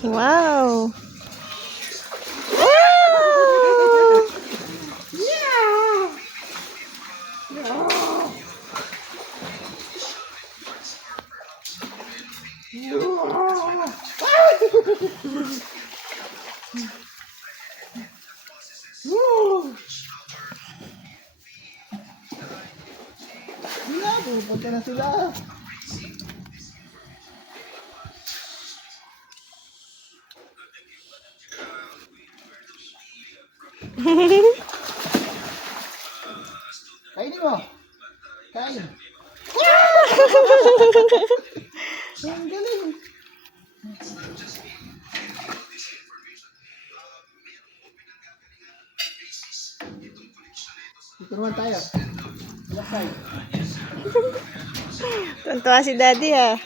Wow! Pupunta na sila. Kainin mo. Kain. Ang galing. Dito naman tayo. Left side. Tuntua si Daddy ha.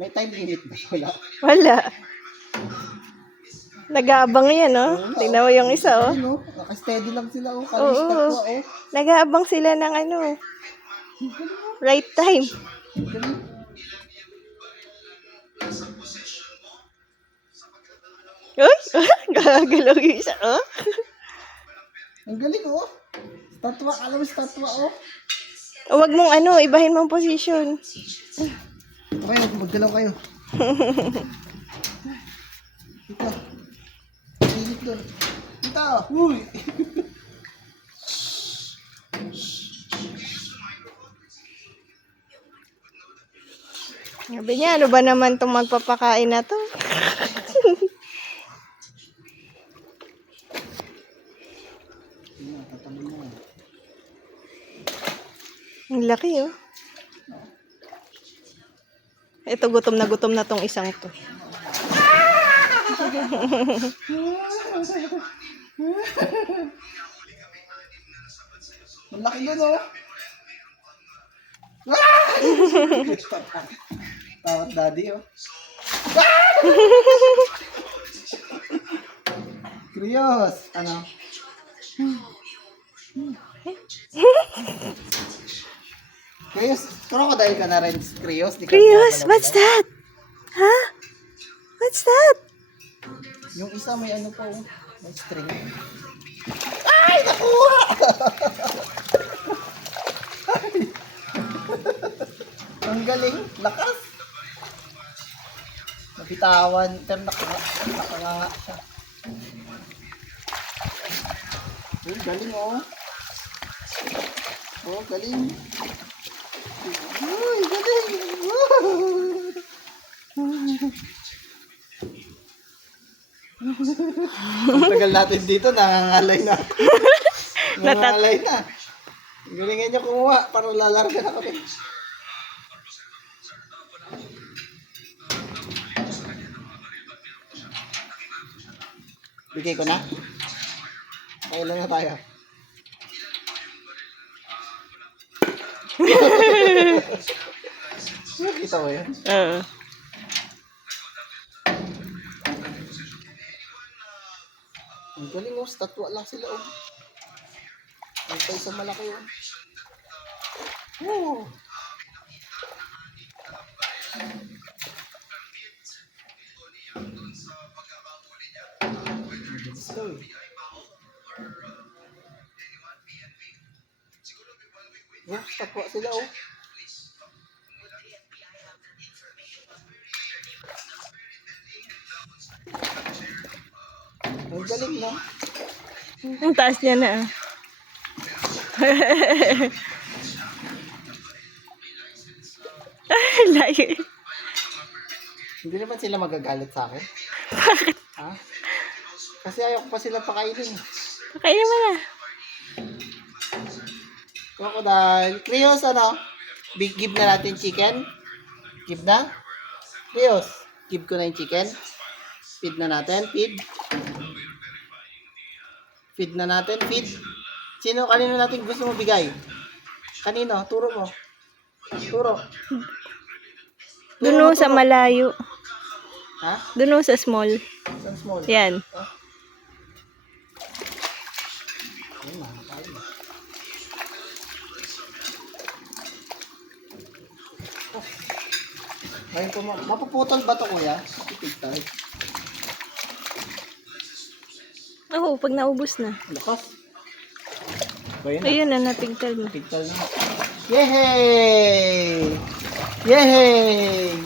May time limit ba? Wala. Wala. Nag-aabang yan, no? Tingnan mo yung isa, oh. Ano? Naka-steady lang sila. Oh. Oo. Kalis na po. Oh. Nag-aabang sila ng ano. Right time. Uy! Gagalaw yung isa, oh. Ang galing, oh. Statwa. Alam mo, statwa, oh. O, wag mong ano, ibahin mong position. Okay, maggalaw kayo. Dito. Init doon. Dito. Uy. Sabi niya, ano ba naman itong magpapakain na to? Ang laki, oh. Ito, gutom na tong isang to. Ang laki doon, oh. Tawat daddy, oh. Krios. Ano? Krios. Crocodile ka na rin, Krios. Krios, what's that? Huh? What's that? Yung isa may ano pa, oh. May string. Ay! Nakuha! Ang galing. Lakas. Nabitawan. Pero nakanganga siya. Uy, galing, oh. Oh, galing. Uy, galing. Ang tagal natin dito, nangangalay na. Nangangalay na. Galingan niyo kumuha para lalarga na kami. Bigay ko na. Kailan na tayo? Nakita mo yun? Oo. Ang galing, oh. Statwa lang sila, oh. Ang tayo sa malaki, oh. Oh. Let's go. Oh, statwa sila, oh. Ang galing, no? Ang taas niya na, ah. Ay, layo. Hindi naman sila magagalit sa akin. Bakit? Ha? Kasi ayaw ko pa sila pakainin. Pakainin mo na. Crocodile. Krios, ano? Give na natin chicken? Give na? Krios, give ko na yung chicken. Feed na natin. Feed. Feed na natin. Feed. Kanino natin gusto mo bigay? Kanino? Turo mo. Turo. Doon sa malayo. Ha? Doon sa small. Saan small? Yan. Ayun, makakain. Ayun po, mapuputol ba ito, kuya? Pigtal. Oo, pag naubos na. Lakas. Ayun. Ayun na, napigtal na. Pigtal na. Yehey! Yehey!